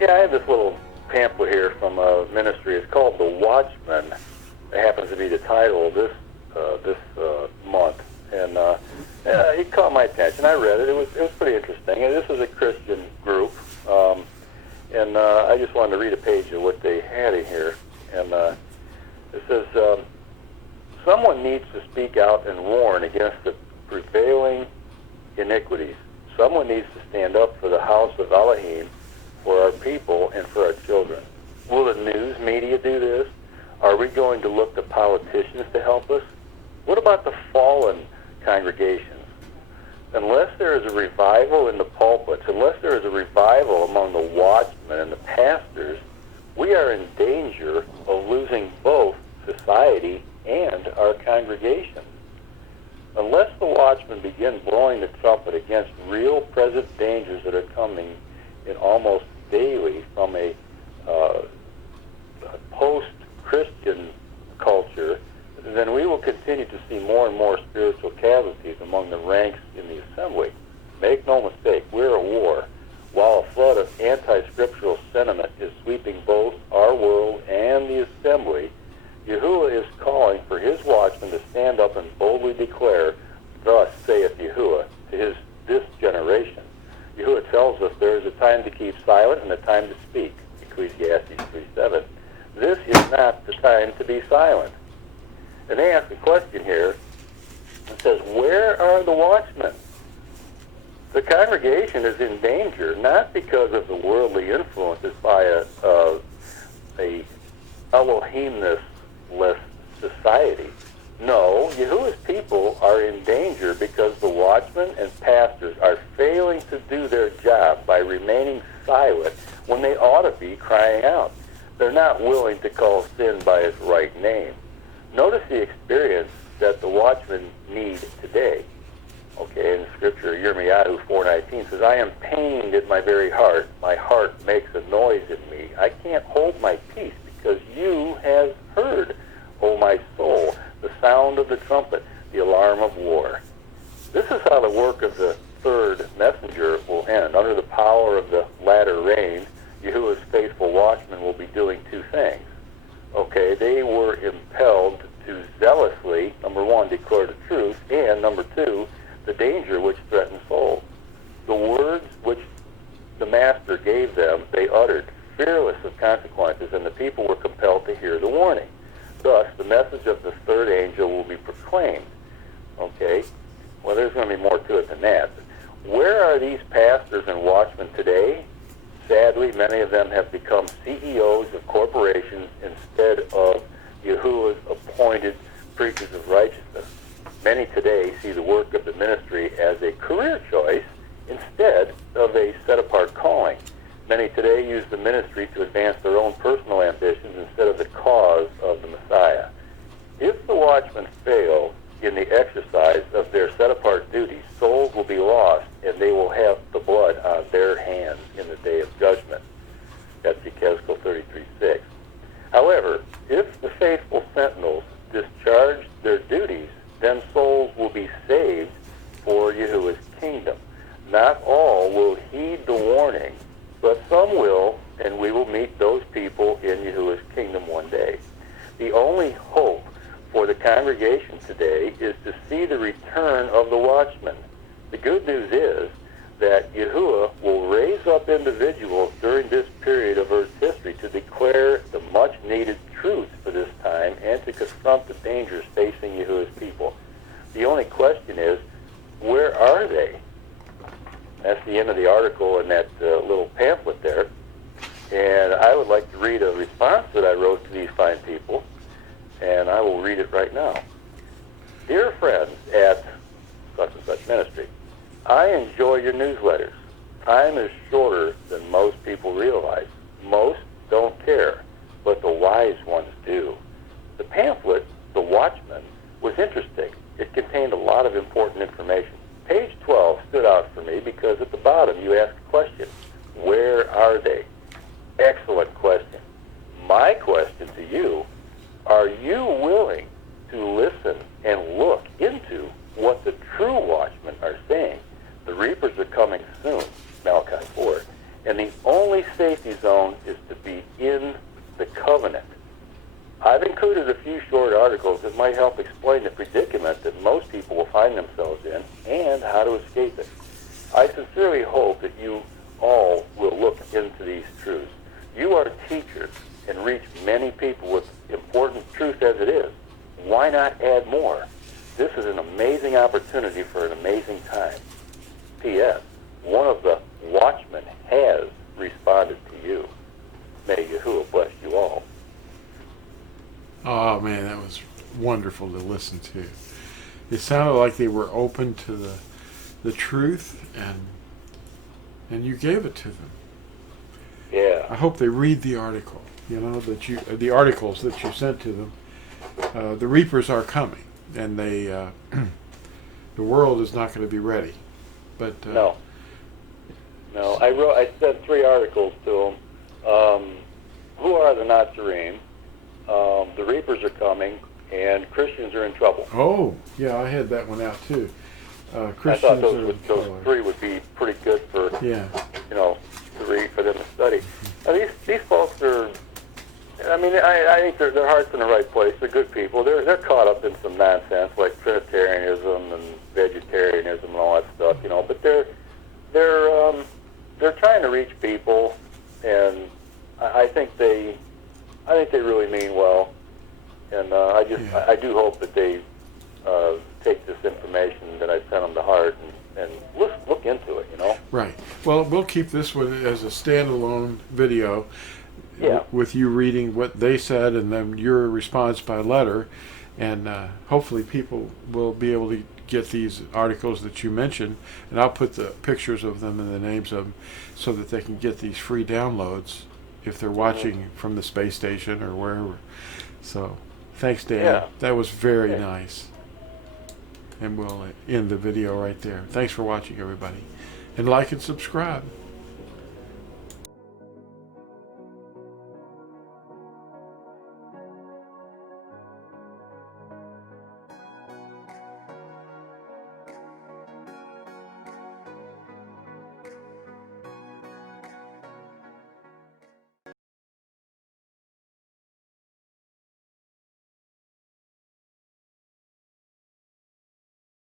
Yeah, I have this little pamphlet here from a ministry. It's called The Watchmen. It happens to be the title of this month, and it caught my attention. I read it. It was pretty interesting. And this is a Christian group, and I just wanted to read a page of what they had in here. And it says, someone needs to speak out and warn against the prevailing iniquities. Someone needs to stand up for the house of Elohim, for our people, and for our children. Will the news media do this? Are we going to look to politicians to help us? What about the fallen congregations? Unless there is a revival in the pulpits, unless there is a revival among the watchmen and the pastors, we are in danger of losing both society and our congregations. Unless the watchmen begin blowing the trumpet against real present dangers that are coming in almost daily from a post-Christian culture, then we will continue to see more and more spiritual casualties among the ranks in the assembly. Make no mistake, we're at war. While a flood of anti-scriptural sentiment is sweeping both our world and the assembly, Yahuwah is calling for his watchmen to stand up and boldly declare, "Thus saith Yahuwah," to this generation. Yahuwah tells us there is a time to keep silent and a time to speak, Ecclesiastes 3:7. This is not the time to be silent. And they ask a question here. It says, where are the watchmen? The congregation is in danger, not because of the worldly influences by a Elohimness-less society. No, Yahuwah's people are in danger because the watchmen and pastors are failing to do their job by remaining silent when they ought to be crying out. They're not willing to call sin by its right name. Notice the experience that the watchmen need today. Okay, in Scripture, Yirmiyahu 4:19 says, "I am pained in my very heart. My heart makes a noise in me. I can't hold my peace because you have heard, O my soul, the sound of the trumpet, the alarm of war." This is how the work of the third messenger will end. Under the power of the latter rain, Yahuwah's faithful watchmen will be doing two things. Okay, they were impelled to zealously, number one, declare the truth, and number two, the danger which threatens souls. The words which the Master gave them, they uttered, fearless of consequences, and the people were compelled to hear the warning. Thus, the message of the third angel will be proclaimed. Okay? Well, there's going to be more to it than that. Where are these pastors and watchmen today? Sadly, many of them have become CEOs of corporations instead of Yahuwah's appointed preachers of righteousness. Many today see the work of the ministry as a career choice instead of a set-apart calling. Many today use the ministry to advance their own personal ambitions instead of the cause of the Messiah. If the watchmen fail in the exercise of their set-apart duties, souls will be lost, and they will have the blood on their hands in the day of judgment. That's Ezekiel 33:6. However, if the faithful sentinels discharge their duties, then souls will be saved for Yahuwah's kingdom. Not all will heed the warning, but some will, and we will meet those people in Yahuwah's kingdom one day. The only hope for the congregation today is to see the return of the watchmen. The good news is that Yahuwah will raise up individuals during this period of Earth's history to declare the much-needed truth for this time and to confront the dangers facing Yahuwah's people. The only question is, where are they? That's the end of the article in that little pamphlet there. And I would like to read a response that I wrote to these fine people, and I will read it right now. Dear friends at such and such ministry, I enjoy your newsletters. Time is shorter than most people realize. Most don't care, but the wise ones do. The pamphlet, The Watchmen, was interesting. It contained a lot of important information. Page 12 stood out for me because at the bottom you ask a question. Where are they? Excellent question. My question to you, are you willing to listen and look into what the true watchmen are saying? The reapers are coming soon, Malachi 4, And the only safety zone is to be in the covenant. I've included a few short articles that might help explain the predicament that most people will find themselves in and how to escape it. I sincerely hope that you all will look into these truths. You are teachers and reach many people with important truth as it is. Why not add more? This is an amazing opportunity for an amazing time. P.S. One of the watchmen has responded to you. May Yahuwah bless you all. Oh man, that was wonderful to listen to. It sounded like they were open to the truth, and you gave it to them. Yeah. I hope they read the article. The articles that you sent to them. The reapers are coming, and they the world is not going to be ready. But no. I sent 3 articles to them. Who are the Natsarim? The reapers are coming, and Christians are in trouble. Oh, yeah, I had that one out too. Christians I thought those 3 would be pretty good for to read, for them to study. Now, these folks are. I think their heart's in the right place. They're good people. They're caught up in some nonsense like Trinitarianism and vegetarianism and all that stuff, But they're trying to reach people, and I think they really mean well. And I do hope that they take this information that I sent them to heart and look into it. Right. Well, we'll keep this one as a standalone video. Yeah. With you reading what they said and then your response by letter, and hopefully people will be able to get these articles that you mentioned, and I'll put the pictures of them and the names of them so that they can get these free downloads if they're watching from the space station or wherever. So thanks, Dan. Yeah. That was very nice. And we'll end the video right there. Thanks for watching, everybody, and like and subscribe.